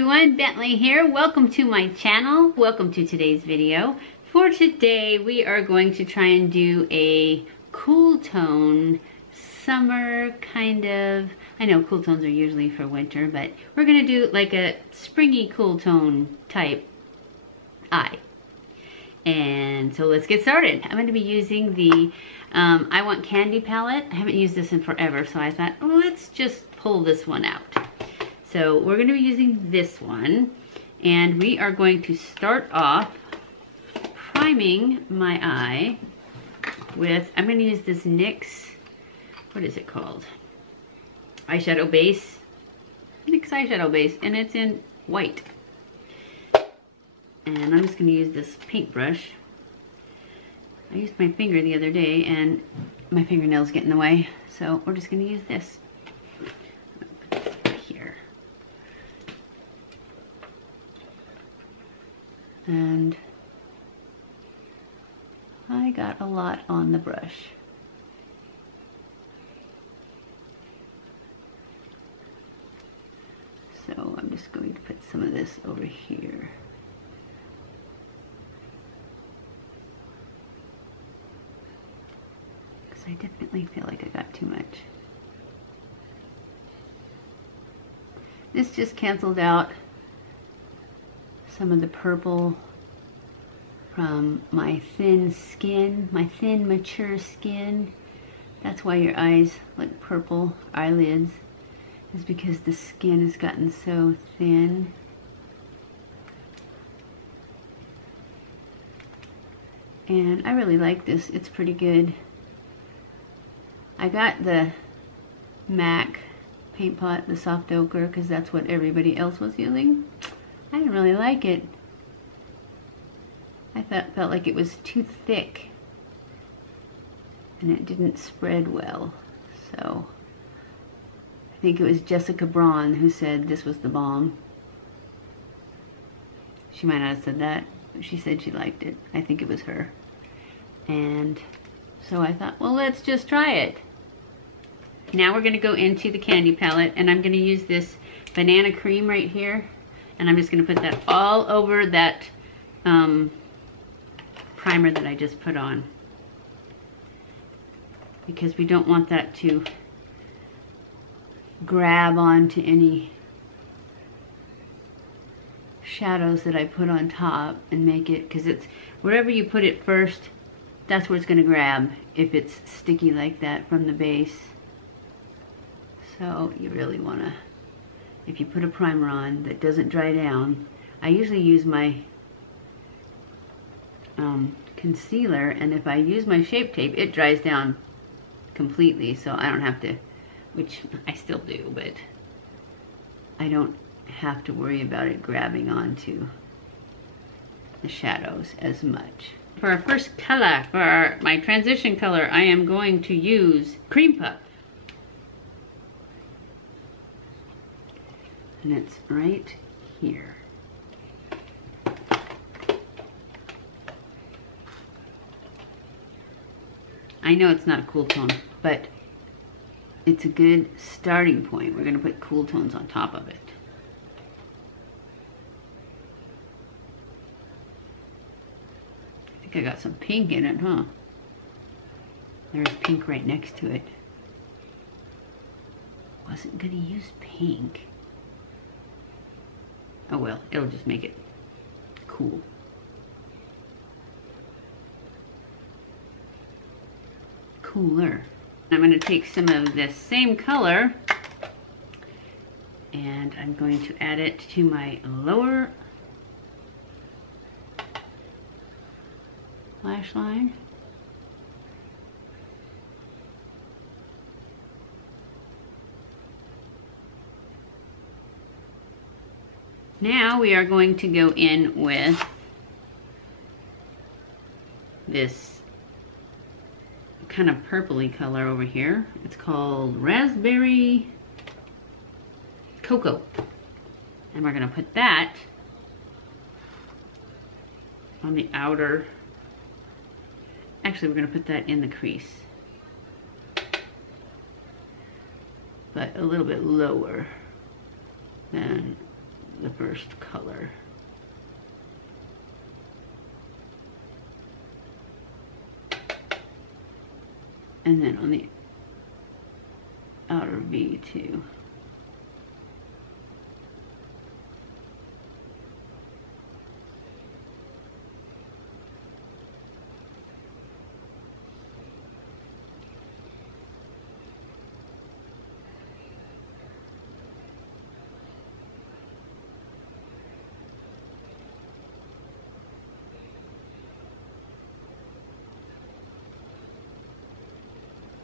everyone, Bentley here. Welcome to my channel. Welcome to today's video. For today, we are going to try and do a cool tone, summer kind of, I know cool tones are usually for winter, but we're gonna do like a springy cool tone type eye. And so let's get started. I'm gonna be using the I Want Kandee palette. I haven't used this in forever, so I thought, oh, let's just pull this one out. So we're going to be using this one, and we are going to start off priming my eye with, I'm going to use this NYX, what is it called? Eyeshadow base. NYX eyeshadow base, and it's in white. And I'm just going to use this paintbrush. I used my finger the other day, and my fingernails get in the way, so we're just going to use this. And I got a lot on the brush. So I'm just going to put some of this over here. Because I definitely feel like I got too much. This just canceled out some of the purple from my thin skin, my thin mature skin. That's why your eyes look purple, eyelids, is because the skin has gotten so thin. And I really like this, it's pretty good. I got the MAC paint pot, the soft ochre, because that's what everybody else was using. I didn't really like it. I felt like it was too thick and it didn't spread well. So I think it was Jessica Braun who said this was the bomb. She might not have said that, but she said she liked it. I think it was her. And so I thought, well, let's just try it. Now we're going to go into the Kandee palette, and I'm going to use this banana cream right here. And I'm just going to put that all over that primer that I just put on. Because we don't want that to grab onto any shadows that I put on top and make it, because it's, wherever you put it first, that's where it's going to grab if it's sticky like that from the base. So you really want to, if you put a primer on that doesn't dry down, I usually use my concealer, and if I use my Shape Tape, it dries down completely, so I don't have to, which I still do, but I don't have to worry about it grabbing onto the shadows as much. For our first color, for my transition color, I am going to use Cream Puff. And it's right here. I know it's not a cool tone, but it's a good starting point. We're going to put cool tones on top of it. I think I got some pink in it, huh? There's pink right next to it. Wasn't going to use pink. Oh well, it'll just make it cool. Cooler. I'm going to take some of this same color and I'm going to add it to my lower lash line. Now we are going to go in with this kind of purpley color over here. It's called Raspberry Cocoa. And we're going to put that on the outer, actually we're going to put that in the crease. but a little bit lower than the first color. And then on the outer V too.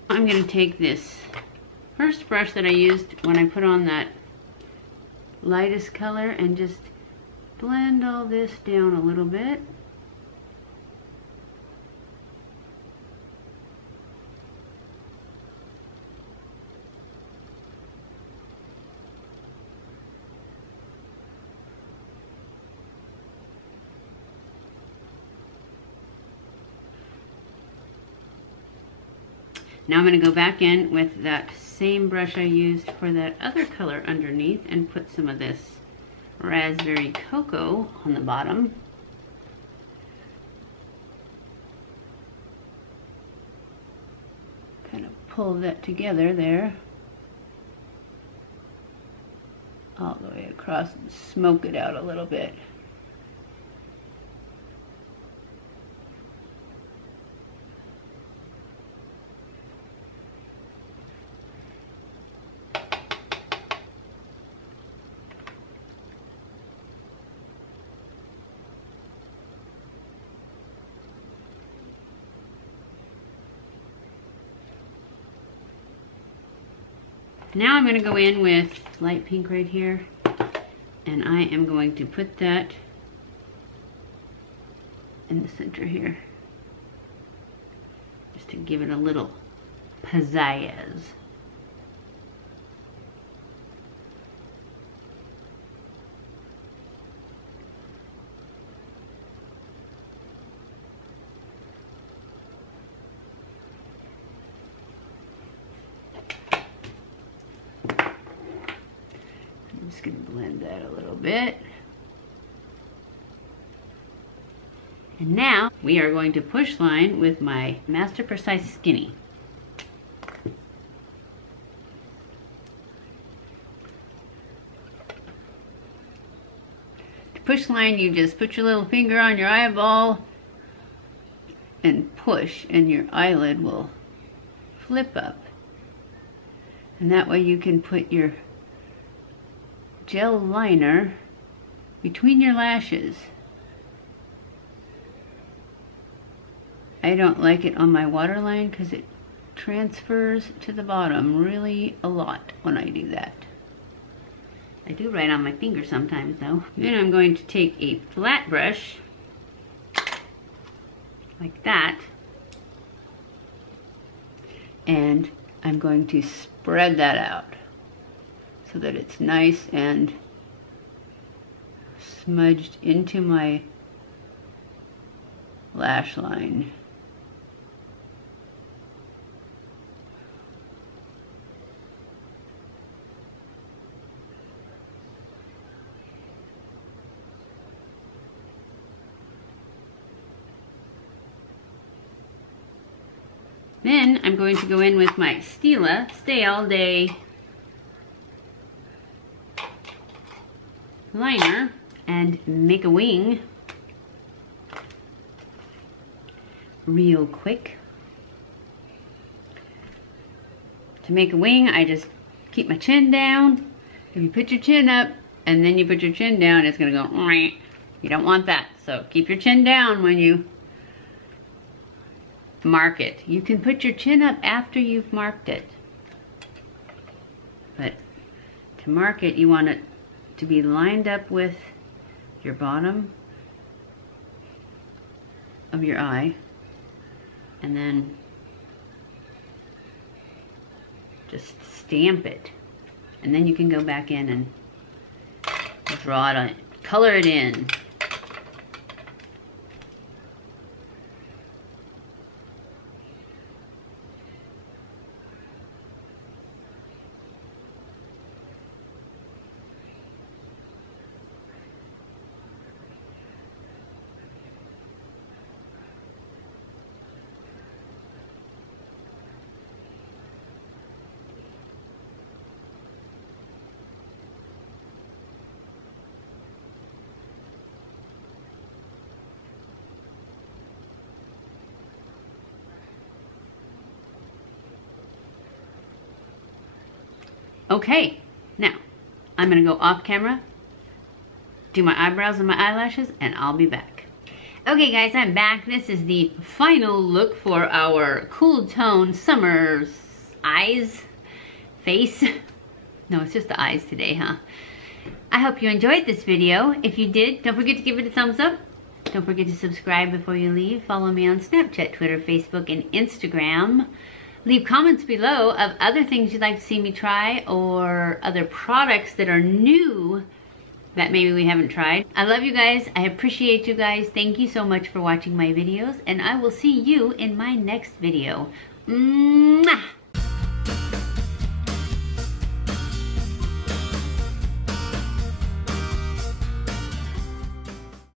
I'm going to take this first brush that I used when I put on that lightest color and just blend all this down a little bit. Now I'm going to go back in with that same brush I used for that other color underneath and put some of this raspberry cocoa on the bottom. Kind of pull that together there. All the way across and smoke it out a little bit. Now I'm going to go in with light pink right here, and I am going to put that in the center here, just to give it a little pizzazz. I'm just going to blend that a little bit. And now we are going to push line with my Master Precise Skinny. To push line, you just put your little finger on your eyeball and push, and your eyelid will flip up. And that way you can put your gel liner between your lashes. I don't like it on my waterline because it transfers to the bottom really a lot when I do that. I do write on my finger sometimes though. Then I'm going to take a flat brush like that, and I'm going to spread that out so that it's nice and smudged into my lash line. Then I'm going to go in with my Stila Stay All Day liner and make a wing real quick. To make a wing, I just keep my chin down. If you put your chin up and then you put your chin down, it's gonna go, you don't want that. So keep your chin down when you mark it. You can put your chin up after you've marked it. But to mark it, you want it to be lined up with your bottom of your eye, and then just stamp it, and then you can go back in and draw it on, color it in. Okay, now I'm gonna go off camera, do my eyebrows and my eyelashes, and I'll be back. Okay guys, I'm back. This is the final look for our cool tone summer face. No, it's just the eyes today, huh? I hope you enjoyed this video. If you did, don't forget to give it a thumbs up. Don't forget to subscribe before you leave. Follow me on Snapchat, Twitter, Facebook, and Instagram. Leave comments below of other things you'd like to see me try or other products that are new that maybe we haven't tried. I love you guys. I appreciate you guys. Thank you so much for watching my videos, and I will see you in my next video. Mwah!